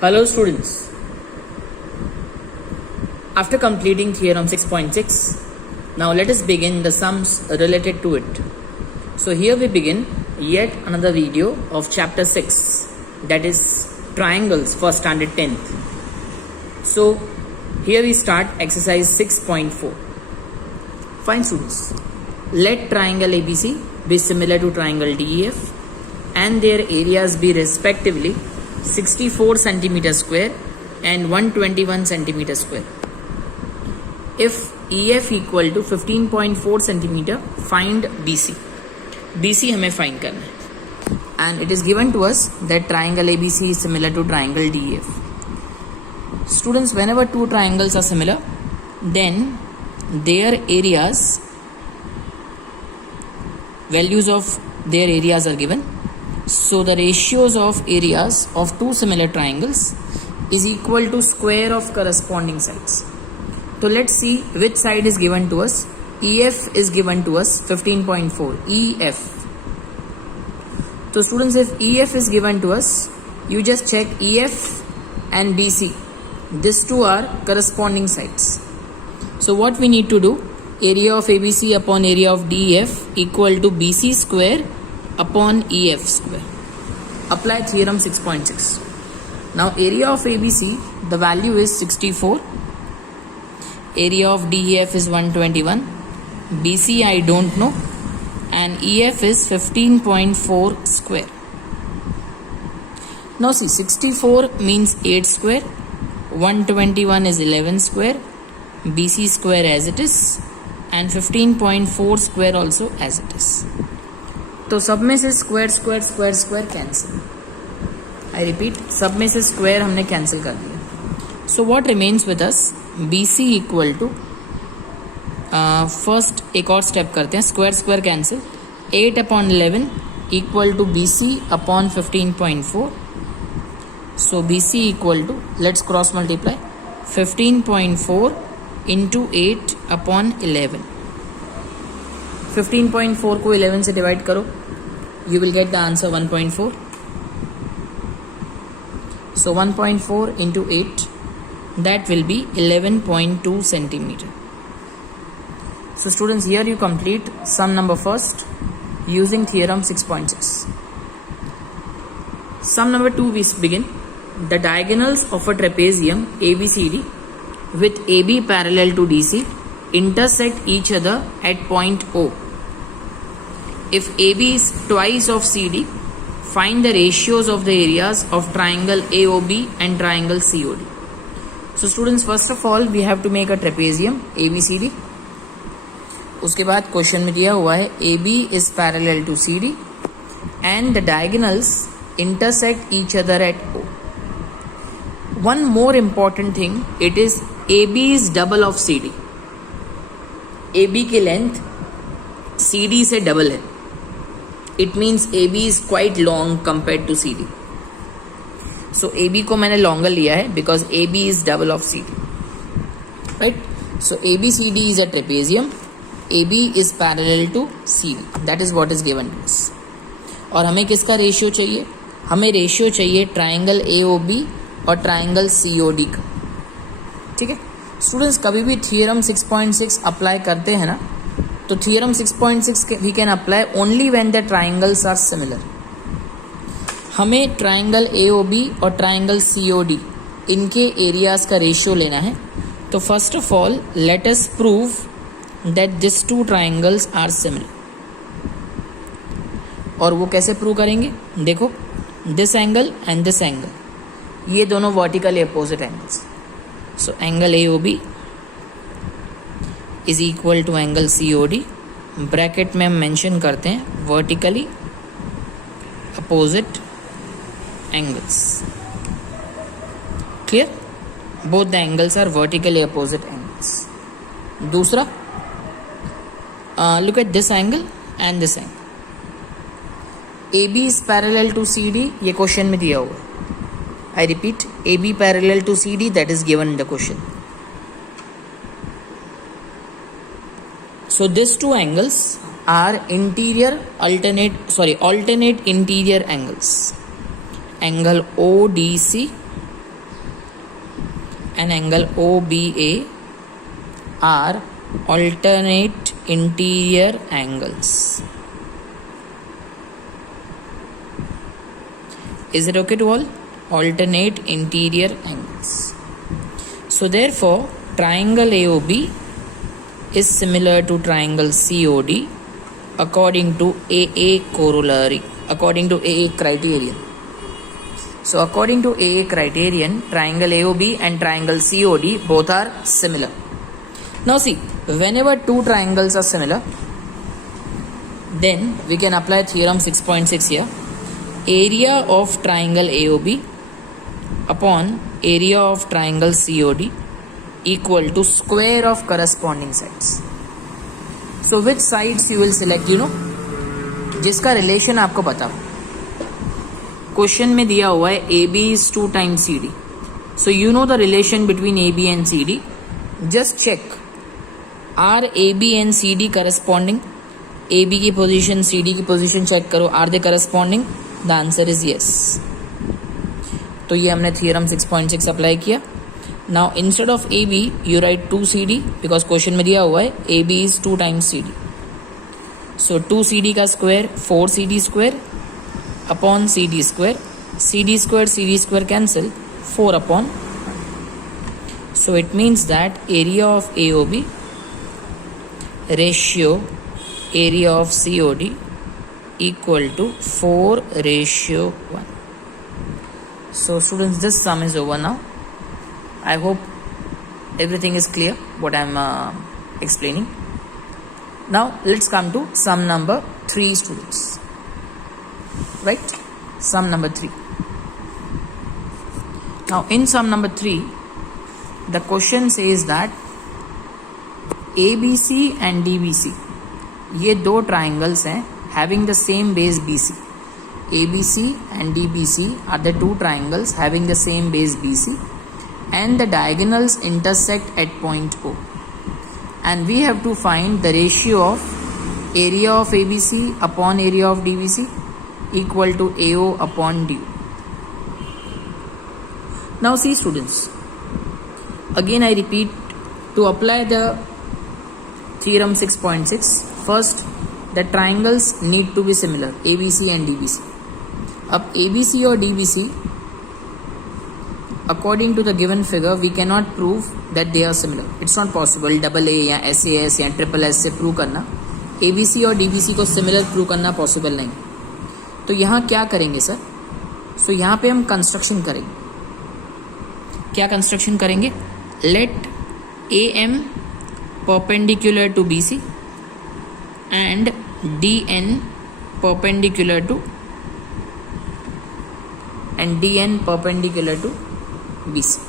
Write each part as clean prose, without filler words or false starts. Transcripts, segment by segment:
Hello students, after completing theorem 6.6, now let us begin the sums related to it. So here we begin yet another video of chapter 6, that is triangles for standard 10th. So here we start exercise 6.4. Fine students, let triangle ABC be similar to triangle DEF and their areas be respectively 64 centimeter square and 121 centimeter square. If EF equal to 15.4 centimeter, find BC. BC हमें find करना है. And it is given to us that triangle ABC is similar to triangle DEF. Students, whenever two triangles are similar, then their areas, values of their areas are given. So the ratios of areas of two similar triangles is equal to square of corresponding sides. So let's see which side is given to us. EF is given to us 15.4. EF. So students, if EF is given to us, you just check EF and BC. These two are corresponding sides. So what we need to do, area of ABC upon area of DEF equal to BC square upon EF square. Apply theorem 6.6. Now area of ABC, the value is 64. Area of DEF is 121. BC I don't know. And EF is 15.4 square. Now see, 64 means 8 square. 121 is 11 square. BC square as it is. And 15.4 square also as it is. तो सब में से square square square square cancel. I repeat, सब में से square हमने cancel कर दिया. So what remains with us, BC equal to, first एक और स्टेप करते हैं, square square cancel. 8 upon 11 equal to BC upon 15.4. So BC equal to, let's cross multiply, 15.4 into 8 upon 11. 15.4 को 11 से डिवाइड करो, you will get the answer 1.4. So 1.4 into 8, that will be 11.2 centimeter. So students, here you complete sum number first using theorem 6.6. Sum number 2 we begin. The diagonals of a trapezium ABCD with AB parallel to DC intersect each other at point O. If AB is twice of CD, find the ratios of the areas of triangle AOB and triangle COD. So students, first of all we have to make a trapezium ABCD. उसके बाद question में दिया हुआ है AB is parallel to CD and the diagonals intersect each other at O. One more important thing, it is AB is double of CD. AB की length CD से double है. It means AB is quite long compared to CD. So AB को मैंने longer लिया है because AB is double of CD. Right? So ABCD is a trapezium. AB is parallel to CD. That is what is given to us. और हमें किसका ratio चाहिए? हमें ratio चाहिए ट्राइंगल AOB और ट्राइंगल COD का. ठीक है स्टूडेंट्स, कभी भी थियरम 6.6 अप्लाई करते हैं ना, तो theorem 6.6 we can apply only when the triangles are similar. हमें ट्राइंगल AOB और ट्राइंगल COD इनके एरियाज का रेशियो लेना है. तो first of all let us prove that this two triangles are similar. और वो कैसे प्रूव करेंगे? देखो, this angle and this angle, ये दोनों vertically opposite angles. So angle AOB is equal to angle COD. Bracket में हम मेंशन करते हैं vertically opposite angles. Clear? Both the angles are vertically opposite angles. दूसरा, look at this angle and this angle. AB is parallel to CD, ये क्वेश्चन में दिया हुआ. I repeat, AB parallel to CD, that is given in the question. So these two angles are alternate interior angles. Angle ODC and angle OBA are alternate interior angles. Is it okay to all? Alternate interior angles. So therefore triangle AOB is similar to triangle COD according to AA corollary, according to AA criterion. So according to AA criterion, triangle AOB and triangle COD both are similar. Now see, whenever two triangles are similar, then we can apply theorem 6.6 here. Area of triangle AOB upon area of triangle COD equal to square of corresponding sides. So which sides you will select, you know, जिसका relation आपको पता हो. Question में दिया हुआ है AB is 2 times CD. So you know the relation between AB and CD. Just check. Are AB and CD corresponding? AB की position CD की पोजीशन चेक करो. Are they corresponding? The answer is yes. तो ये हमने theorem 6.6 apply किया. Now instead of AB you write 2CD because question में दिया हुआ है AB is 2 times CD. So 2CD का square 4CD square upon CD square. CD square cancel 4 upon. So it means that area of AOB ratio area of COD equal to 4:1. So students, this sum is over now. I hope everything is clear what I am explaining. Now let's come to sum number 3, students. Right? Sum number 3. Now in sum number 3, the question says that ABC and DBC, ये दो triangles हैं having the same base BC. ABC and DBC are the two triangles having the same base BC, and the diagonals intersect at point O. And we have to find the ratio of area of ABC upon area of DBC equal to AO upon DO. Now see students, again I repeat, to apply the theorem 6.6, first the triangles need to be similar, ABC and DBC. अब ABC और DBC according to the given figure we cannot prove that they are similar. It's not possible double A या SAS या triple S से prove करना ABC और DBC को similar prove करना possible नहीं. तो यहाँ क्या करेंगे सर? सो यहाँ पे हम कंस्ट्रक्शन करेंगे. क्या कंस्ट्रक्शन करेंगे? Let AM perpendicular to BC and DN perpendicular to BC.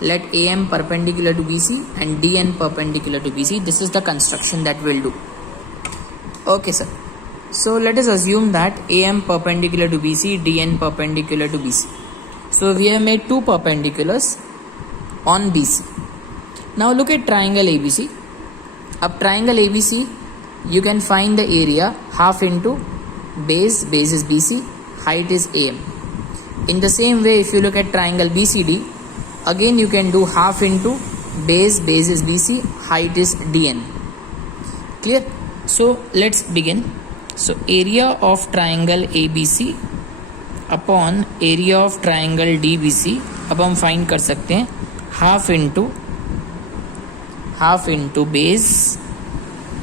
Let AM perpendicular to BC and DN perpendicular to BC. This is the construction that we'll do. Okay sir. So let us assume that AM perpendicular to BC, DN perpendicular to BC. So we have made two perpendiculars on BC. Now look at triangle ABC. Up triangle ABC, you can find the area half into base is BC, height is AM. In the same way, if you look at triangle BCD, again you can do half into base is BC, height is DN. Clear? So let's begin. So area of triangle ABC upon area of triangle DBC, अब हम find कर सकते हैं half into base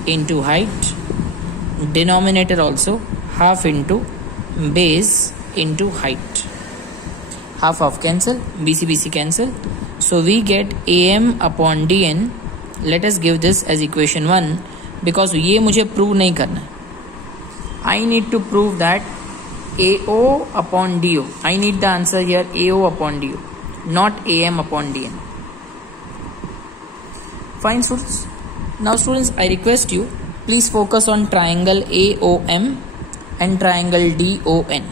into height, denominator also half into base into height. Half cancel, BC cancel. So we get AM upon DN. Let us give this as equation 1 because ये मुझे prove नहीं करना है. I need to prove that AO upon DO. I need the answer here AO upon DO, not AM upon DN. Fine students. Now students, I request you, please focus on triangle AOM and triangle DON.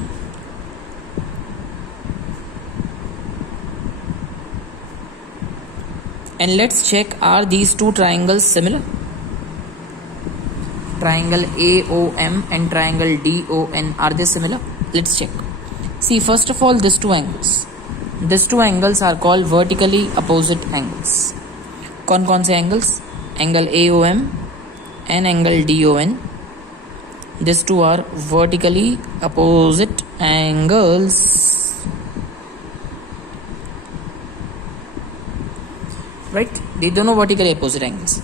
And let's check, are these two triangles similar? Triangle AOM and triangle DON, are they similar? Let's check. See, first of all, these two angles. These two angles are called vertically opposite angles. कौन कौन से angles? Angle AOM and angle DON. These two are vertically opposite angles. Right? ये दोनों vertically opposite angles.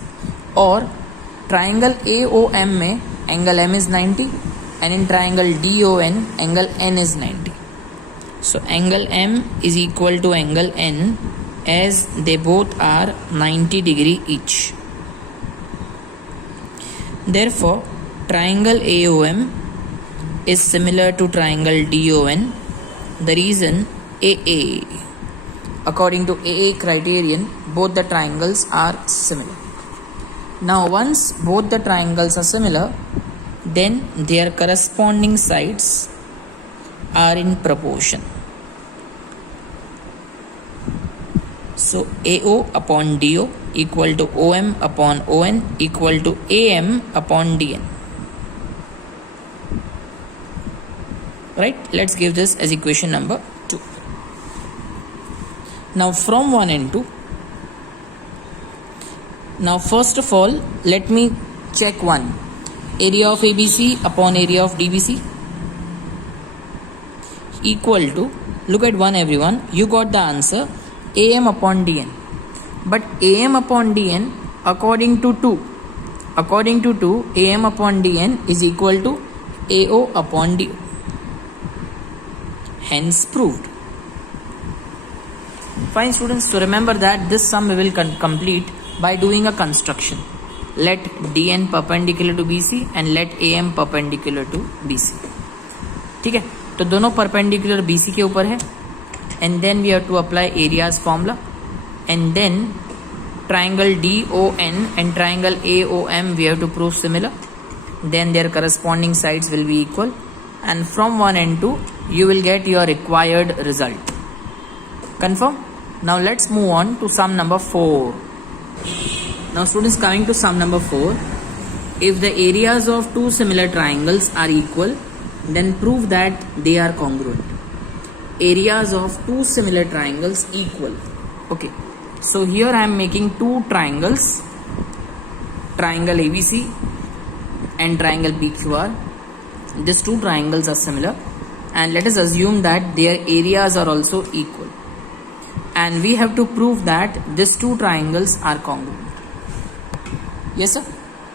और triangle AOM में angle M is 90 and in triangle DON angle N is 90. So angle M is equal to angle N as they both are 90 degree each. Therefore, triangle AOM is similar to triangle DON. The reason AA. According to AA criterion, both the triangles are similar. Now once both the triangles are similar, then their corresponding sides are in proportion. So AO upon DO equal to OM upon ON equal to AM upon DN. Right? Let's give this as equation number 2. Now from 1 and 2. Now first of all, let me check one. Area of ABC upon area of DBC equal to, look at one everyone, you got the answer AM upon DN. But AM upon DN according to 2 AM upon DN is equal to AO upon DO. Hence proved. Fine students, so remember that this sum we will complete by doing a construction. Let DN perpendicular to BC and let AM perpendicular to BC. ठीक है, तो दोनों perpendicular BC के ऊपर है and then we have to apply areas formula and then triangle DON and triangle AOM we have to prove similar, then their corresponding sides will be equal, and from 1 and 2 you will get your required result. Confirm? Now let's move on to sum number 4. Now students, coming to sum number 4, if the areas of two similar triangles are equal, then prove that they are congruent. Areas of two similar triangles equal. Okay, so here I am making two triangles, triangle ABC and triangle PQR. These two triangles are similar and let us assume that their areas are also equal, and we have to prove that these two triangles are congruent. Yes sir?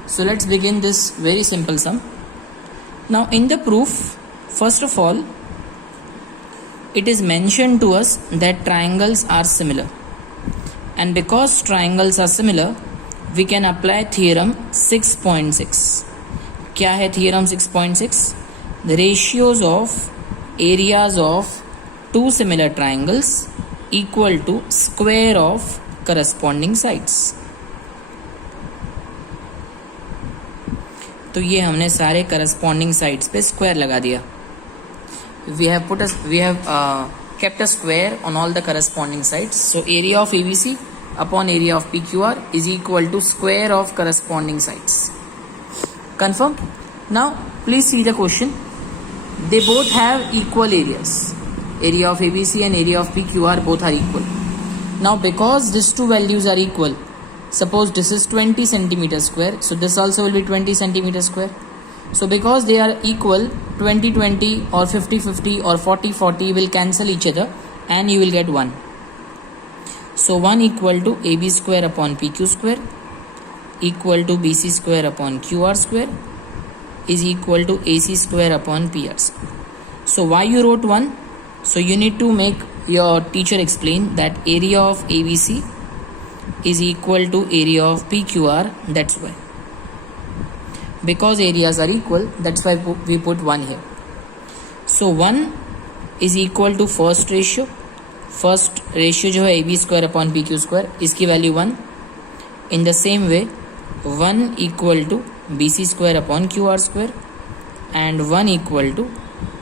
So let's begin this very simple sum. Now in the proof, first of all, it is mentioned to us that triangles are similar, and because triangles are similar, we can apply theorem 6.6. क्या है theorem 6.6? The ratios of areas of two similar triangles equal to square of corresponding sides. तो ये हमने सारे corresponding sides पे square लगा दिया. We have kept a square on all the corresponding sides. So area of ABC upon area of PQR is equal to square of corresponding sides. Confirm? Now please see the question. They both have equal areas. Area of ABC and area of PQR both are equal. Now because these two values are equal, suppose this is 20 centimeter square, so this also will be 20 centimeter square. So because they are equal, 20-20 or 50-50 or 40-40 will cancel each other and you will get 1. So 1 equal to AB square upon PQ square equal to BC square upon QR square is equal to AC square upon PR square. So why you wrote 1? So you need to make your teacher explain that area of ABC is equal to area of PQR, that's why. Because areas are equal, that's why we put 1 here. So 1 is equal to first ratio. First ratio जो है AB square upon PQ square, इसकी value 1. In the same way, 1 equal to BC square upon QR square and 1 equal to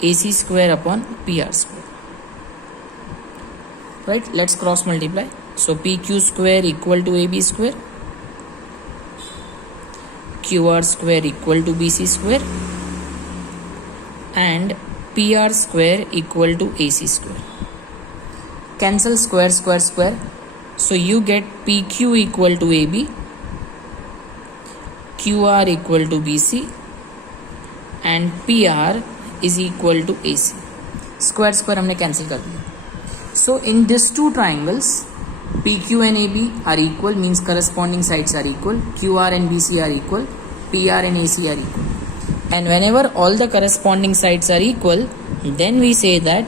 AC square upon PR square. Right? Let's cross multiply. So PQ square equal to AB square, QR square equal to BC square and PR square equal to AC square. cancel square, so you get PQ equal to AB, QR equal to BC, and PR is equal to AC. Square हमने cancel कर दिया. So in these two triangles, PQ and AB are equal, means corresponding sides are equal. QR and BC are equal. PR and AC are equal. And whenever all the corresponding sides are equal, then we say that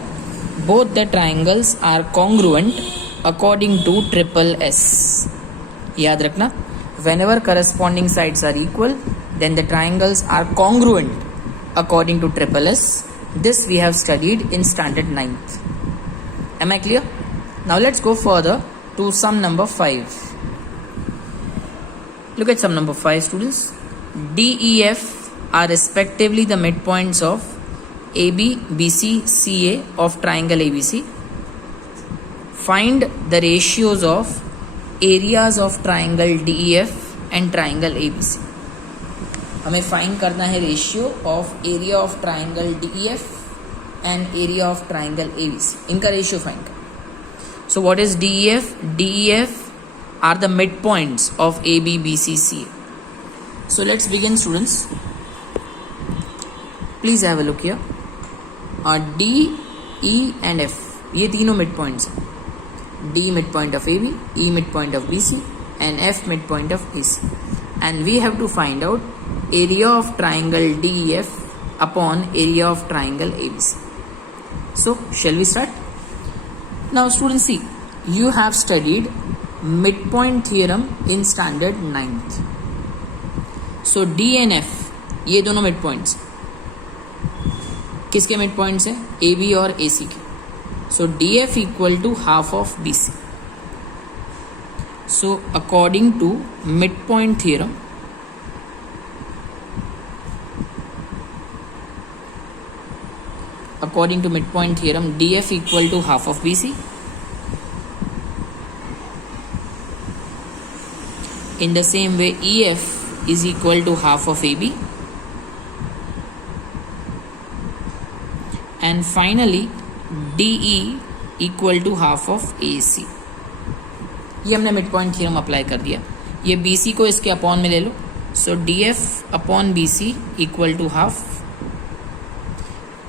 both the triangles are congruent according to triple S. याद रखना, whenever corresponding sides are equal, then the triangles are congruent according to triple S. This we have studied in standard 9th. Am I clear? Now let's go further to sum number 5. Look at sum number 5, students. DEF are respectively the midpoints of AB, BC, CA of triangle ABC. Find the ratios of areas of triangle DEF and triangle ABC. हमें find करना है ratio of area of triangle DEF and area of triangle ABC. इनका ratio find करना. So what is DEF? DEF are the midpoints of AB, BC, CA. So let's begin, students. Please have a look here. D, E and F, ये तीनों midpoints हैं. D midpoint of AB, E midpoint of BC, and F midpoint of AC. And we have to find out area of triangle DEF upon area of triangle ABC. So shall we start? Now students, see, you have studied midpoint theorem in standard 9th. So D and F, ये दोनों midpoints. किसके midpoints हैं? AB और AC के. So DF equal to half of BC. So according to midpoint theorem, DF equal to half of BC. In the same way, EF is equal to half of AB. And finally, DE equal to half of AC. ये हमने mid point theorem apply कर दिया. ये BC को इसके upon में ले लो. So DF upon BC equal to half,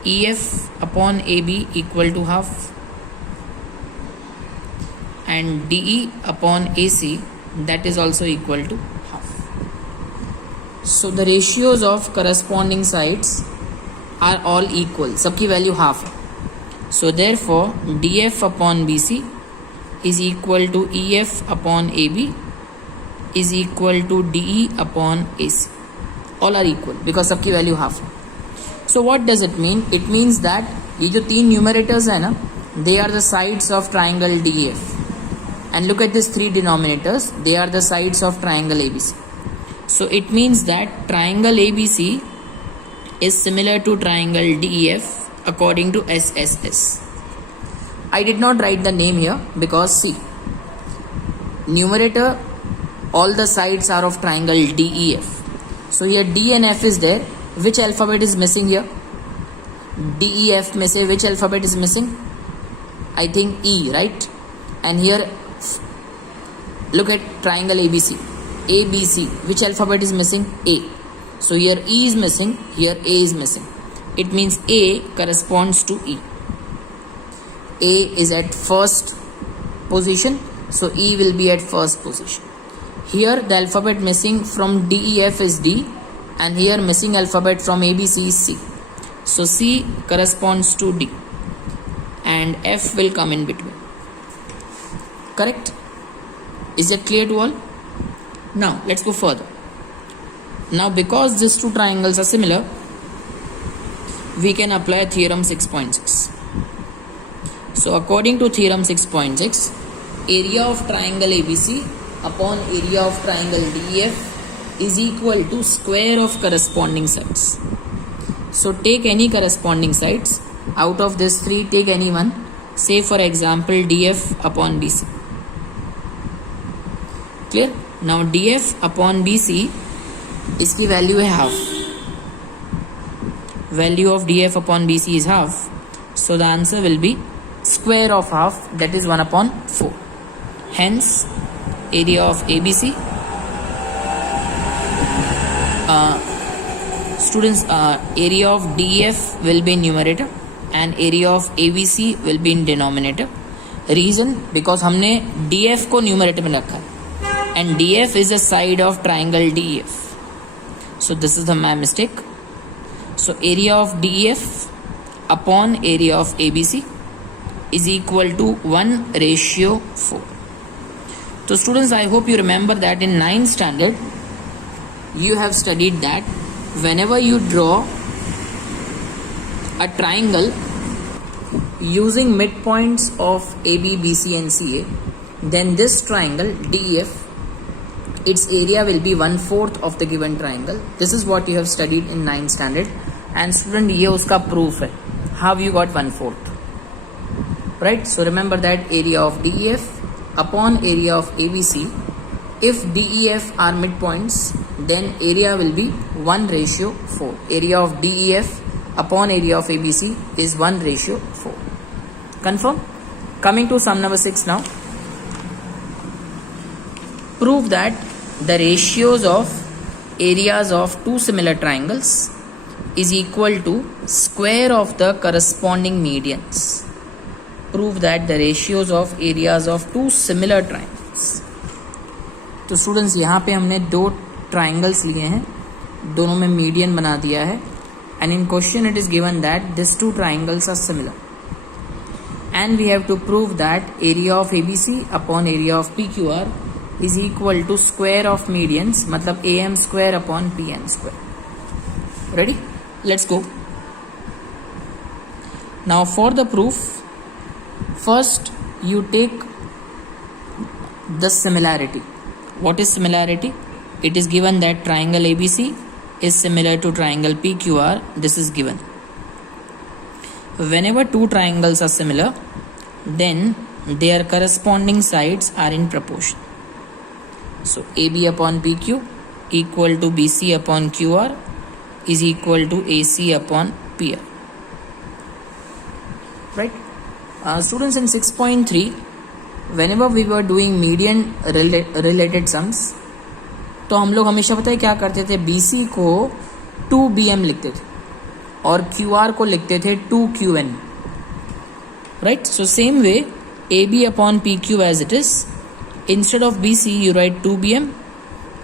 EF upon AB equal to half, and DE upon AC that is also equal to half. So the ratios of corresponding sides are all equal. सबकी value half है. So therefore DF upon BC is equal to EF upon AB is equal to DE upon AC. All are equal because सबकी value half है. So what does it mean? It means that ये जो तीन numerators है ना, they are the sides of triangle DEF. And look at these three denominators, they are the sides of triangle ABC. So it means that triangle ABC is similar to triangle DEF according to SSS. I did not write the name here because see, numerator, all the sides are of triangle DEF. So here D and F is there. Which alphabet is missing here? DEF में से which alphabet is missing? I think E, right? And here look at triangle ABC, ABC, which alphabet is missing? A. So here E is missing, here A is missing. It means A corresponds to E. A is at first position, so E will be at first position. Here the alphabet missing from DEF is D, and here missing alphabet from ABC is C. So C corresponds to D, and F will come in between. Correct? Is that clear to all? Now let's go further. Now because these two triangles are similar, we can apply theorem 6.6. So according to theorem 6.6, area of triangle ABC upon area of triangle DEF is equal to square of corresponding sides. So take any corresponding sides. Out of these three, take any one. Say for example DF upon BC. Clear? Now DF upon BC, इसकी value है half. Value of DF upon BC is half. So the answer will be square of half, that is 1 upon 4. Hence area of ABC, students, area of DEF will be in numerator and area of ABC will be in denominator. Reason, because हमने DF को numerator में रखा है and DF is a side of triangle DEF. So this is my mistake. So area of DEF upon area of ABC is equal to 1:4. So students, I hope you remember that in 9th standard you have studied that whenever you draw a triangle using midpoints of AB, BC and CA, then this triangle DEF, its area will be 1/4 of the given triangle. This is what you have studied in 9th standard. And student, ये उसका proof है. How you got 1/4? Right? So remember that area of DEF upon area of ABC. If DEF are midpoints, then area will be 1:4. Area of DEF upon area of ABC is 1:4. Confirm? Coming to sum number 6 now. Prove that the ratios of areas of two similar triangles is equal to square of the corresponding medians. Prove that the ratios of areas of two similar triangles. तो students, यहाँ पे हमने दो triangles लिए हैं, दोनों में median बना दिया है and in question it is given that these two triangles are similar and we have to prove that area of ABC upon area of PQR is equal to square of medians, मतलब AM square upon PM square. Ready? Let's go. Now for the proof, first you take the similarity. What is similarity? It is given that triangle ABC is similar to triangle PQR. This is given. Whenever two triangles are similar, then their corresponding sides are in proportion. So AB upon PQ equal to BC upon QR is equal to AC upon PR. Right? Students, in 6.3, whenever we were doing median related sums, तो हम लोग हमेशा पता है क्या करते थे, BC को 2BM लिखते थे और QR को लिखते थे 2QN. Right? So same way AB upon PQ as it is, instead of BC you write 2BM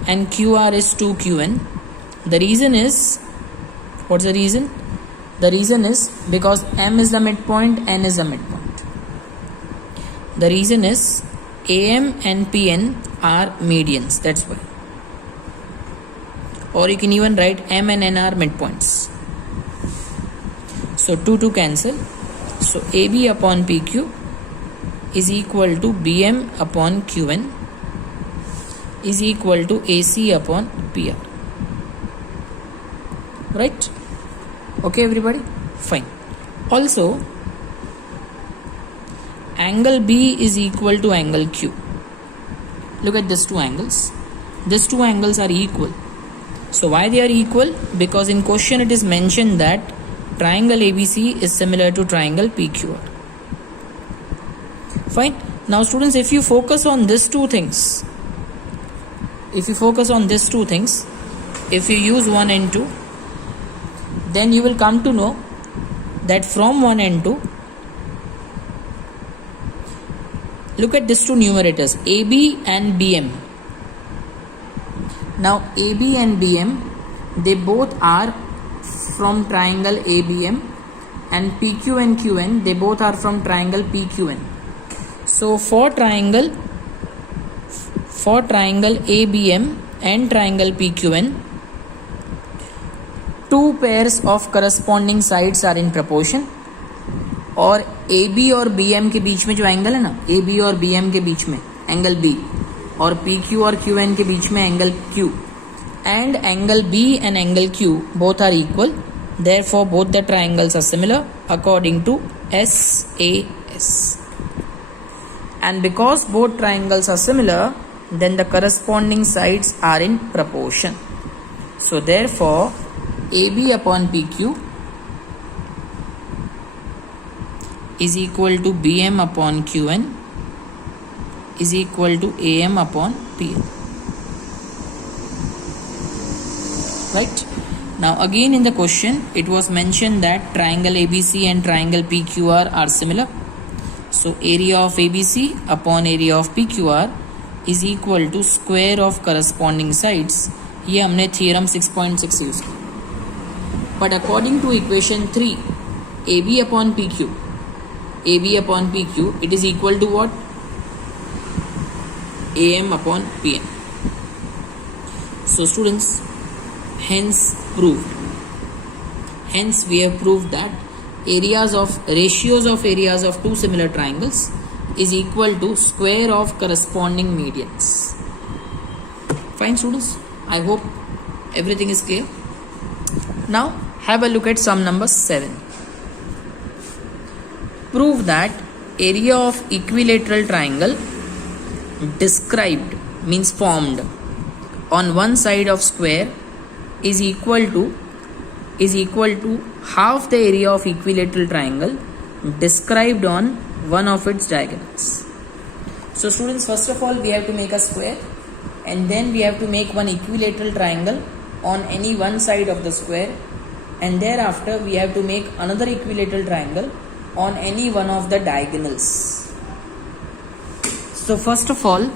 and QR is 2QN. The reason is, what's the reason? The reason is because M is the midpoint, N is the midpoint. The reason is AM and PN are medians, that's why. Or you can even write M and N are midpoints. So 2 cancel. So AB upon PQ is equal to BM upon QN is equal to AC upon PR. Right? Okay everybody? Fine. Also, angle B is equal to angle Q. Look at these two angles. These two angles are equal. So why they are equal? Because in question it is mentioned that triangle ABC is similar to triangle PQR. Fine. Now students, if you focus on these two things, if you use 1 and 2, then you will come to know that from 1 and 2, look at these two numerators, AB and BM. Now AB and BM, they both are from triangle ABM, and PQ and QN, they both are from triangle PQN. So for triangle ABM and triangle PQN, two pairs of corresponding sides are in proportion. और AB और BM के बीच में जो angle है ना, AB और BM के बीच में एंगल B, और PQ और QN के बीच में angle Q, and angle B and angle Q both are equal. Therefore both the triangles are similar according to SAS. And because both triangles are similar, then the corresponding sides are in proportion. So therefore AB upon PQ is equal to BM upon QN is equal to AM upon PN. Right? Now again in the question it was mentioned that triangle ABC and triangle PQR are similar. So area of ABC upon area of PQR is equal to square of corresponding sides. ये हमने theorem 6.6 use किया. But according to equation 3, AB upon PQ, it is equal to what? AM upon PN. So students, hence we have proved that ratios of areas of two similar triangles is equal to square of corresponding medians. Fine students, I hope everything is clear. Now have a look at sum number 7. Prove that area of equilateral triangle described means formed on one side of square is equal to half the area of equilateral triangle described on one of its diagonals. So students, first of all we have to make a square and then we have to make one equilateral triangle on any one side of the square, and thereafter we have to make another equilateral triangle on any one of the diagonals. So first of all,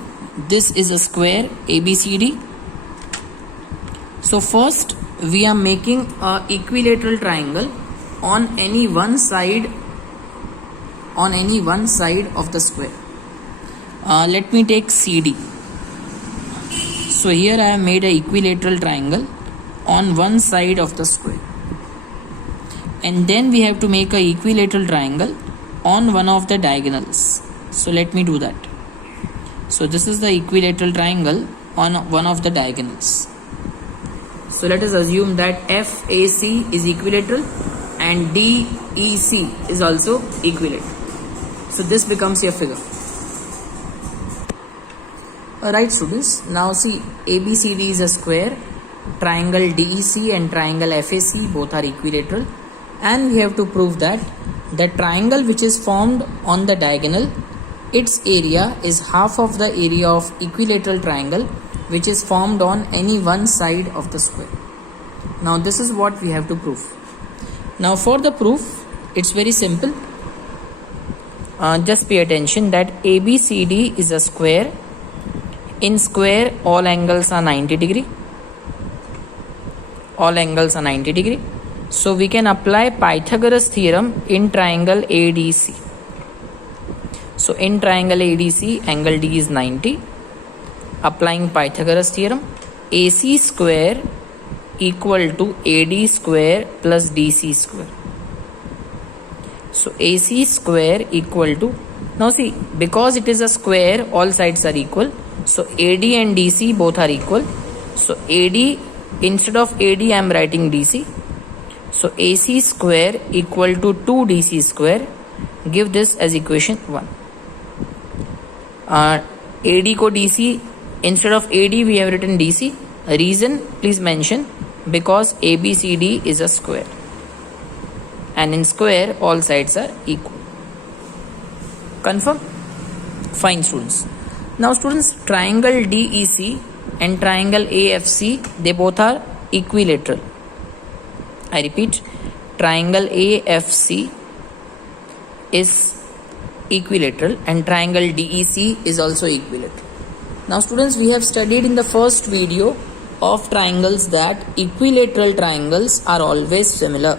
this is a square ABCD. So first we are making a equilateral triangle on any one side of the square. Let me take CD. So here I have made a equilateral triangle on one side of the square, and then we have to make a equilateral triangle on one of the diagonals. So let me do that. So this is the equilateral triangle on one of the diagonals. So let us assume that FAC is equilateral and DEC is also equilateral. So this becomes your figure. Alright students, now see ABCD is a square, triangle DEC and triangle FAC both are equilateral, and we have to prove that the triangle which is formed on the diagonal, its area is half of the area of equilateral triangle which is formed on any one side of the square. Now this is what we have to prove. Now for the proof, it's very simple. Just pay attention that ABCD is a square. In square all angles are 90 degree. So we can apply Pythagoras theorem in triangle ADC. So in triangle ADC, angle D is 90. Applying Pythagoras theorem, AC square equal to AD square plus DC square. So AC square equal to, now see, because it is a square, all sides are equal. So AD and DC both are equal. So AD, instead of AD I am writing DC. So AC square equal to 2DC square. Give this as equation 1. AD ko DC, instead of AD we have written DC. Reason please mention, because ABCD is a square and in square all sides are equal. Confirm? Fine students. Now students, triangle DEC and triangle AFC, they both are equilateral. I repeat, triangle AFC is equilateral and triangle DEC is also equilateral. Now students, we have studied in the first video of triangles that equilateral triangles are always similar.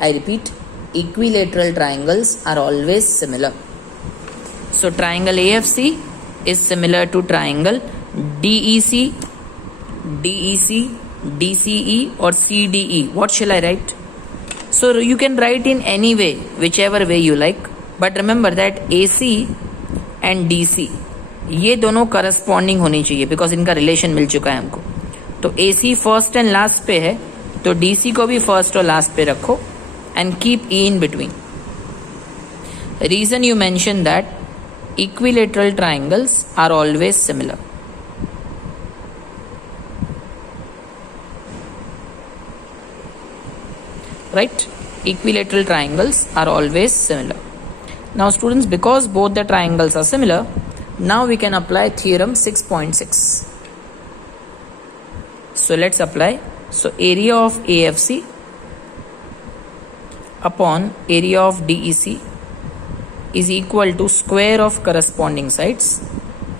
I repeat, equilateral triangles are always similar. So triangle AFC is similar to triangle DEC, DCE or CDE. What shall I write? So you can write in any way, whichever way you like. But remember that AC and DC, ये दोनों corresponding होनी चाहिए, because इनका relation मिल चुका है हमको. तो AC first and last पे है, तो DC को भी फर्स्ट और लास्ट पे रखो and keep E in between. Reason you mention that equilateral triangles are always similar. Right? Equilateral triangles are always similar. Now students, because both the triangles are similar, now we can apply theorem 6.6. So let's apply. So area of AFC upon area of DEC is equal to square of corresponding sides,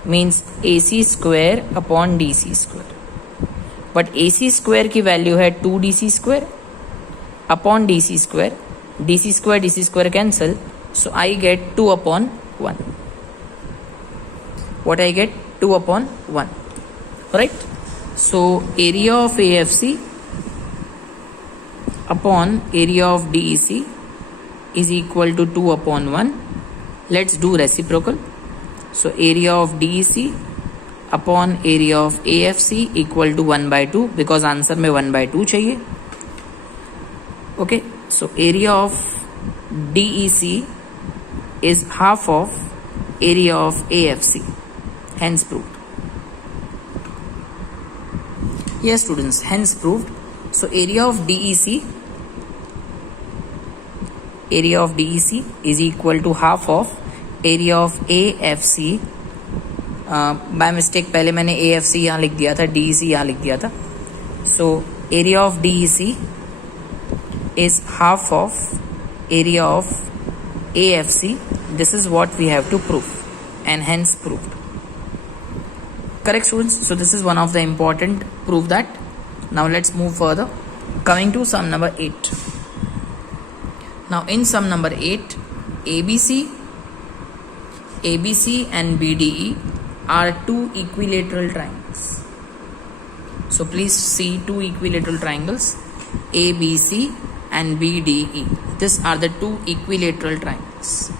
means AC square upon DC square. But AC square की value है 2DC square upon DC square. DC square cancel. So I get 2 upon 1. What I get? 2 upon 1. Right? So area of AFC upon area of DEC is equal to 2 upon 1. Let's do reciprocal. So area of DEC upon area of AFC equal to 1 by 2, because answer में 1 by 2 चाहिए. Okay, so area of DEC is half of area of AFC, hence proved. Yes students, hence proved. So area of DEC is equal to half of area of AFC. By mistake पहले मैंने AFC यहाँ लिख दिया था, DEC यहाँ लिख दिया था. So area of DEC is half of area of AFC. This is what we have to prove, and hence proved. Correct students? So this is one of the important proof that. Now let's move further. Coming to sum number 8. Now in sum number 8, ABC and BDE are two equilateral triangles. So please see two equilateral triangles, ABC and BDE. These are the two equilateral triangles.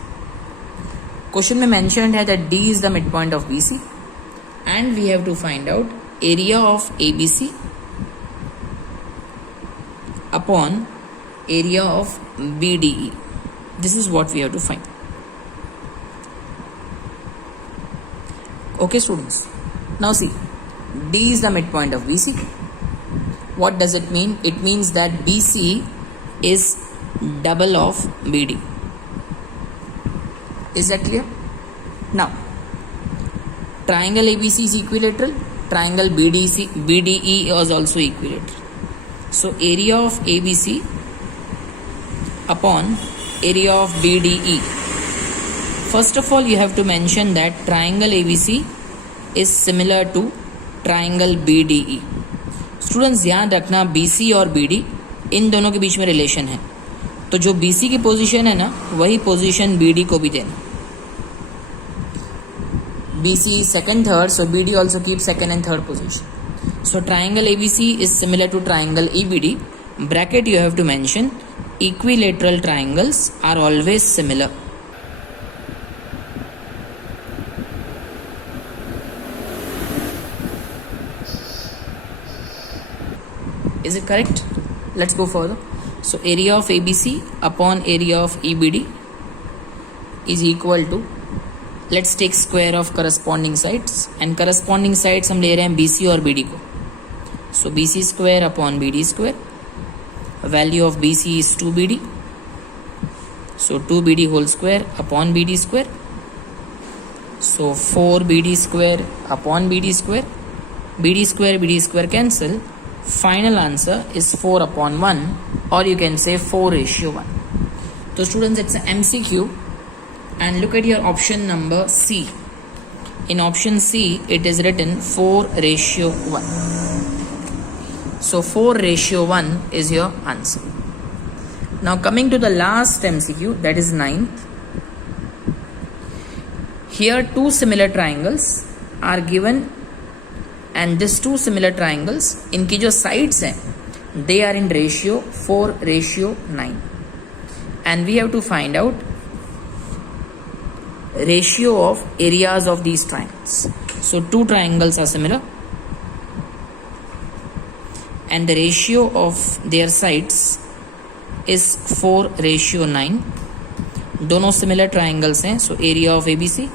Question में mentioned है that D is the midpoint of BC, and we have to find out area of ABC upon area of BDE. This is what we have to find. Okay students, now see, D is the midpoint of BC. What does it mean? It means that BC is double of BD. Is that clear? Now, triangle ABC is equilateral, triangle BDE is also equilateral. So area of ABC upon area of BDE. First of all, you have to mention that triangle ABC is similar to triangle BDE. Students, ध्यान रखना BC और BD इन दोनों के बीच में relation है, तो जो BC की पोजीशन है ना, वही पोजीशन BD को भी देना. BC second, third, so BD also keep second and third position. So triangle ABC is similar to triangle EBD. Bracket you have to mention equilateral triangles are always similar. Is it correct? Let's go further. So area of ABC upon area of EBD is equal to, let's take square of corresponding sides, and corresponding sides हम ले रहे हैं BC और BD को. So BC square upon BD square. Value of BC is 2BD. So 2BD whole square upon BD square. So 4BD square upon BD square. BD square cancel. Final answer is 4 upon 1, or you can say 4:1. So students, it's an MCQ, and look at your option number C. In option C, it is written 4:1. So 4:1 is your answer. Now coming to the last MCQ, that is 9th. Here two similar triangles are given, and these two similar triangles, इनकी जो sides हैं, they are in ratio 4:9, and we have to find out ratio of areas of these triangles. So two triangles are similar, and the ratio of their sides is 4:9. दोनों similar triangles हैं, so area of ABC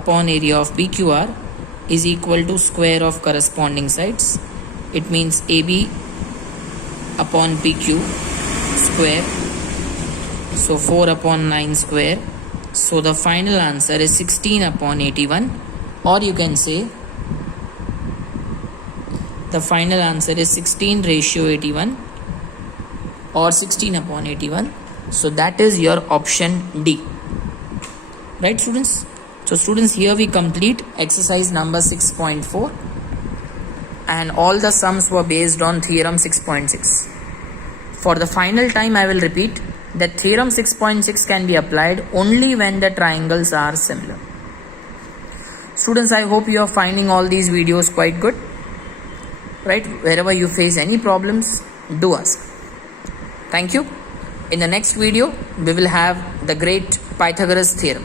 upon area of PQR is equal to square of corresponding sides. It means AB upon PQ square. So 4 upon 9 square So the final answer is 16 upon 81, or you can say the final answer is 16 ratio 81 or 16 upon 81. So that is your option D. Right, students? So students, here we complete exercise number 6.4, and all the sums were based on theorem 6.6. For the final time, I will repeat that theorem 6.6 can be applied only when the triangles are similar. Students, I hope you are finding all these videos quite good. Right? Wherever you face any problems, do ask. Thank you. In the next video, we will have the great Pythagoras theorem.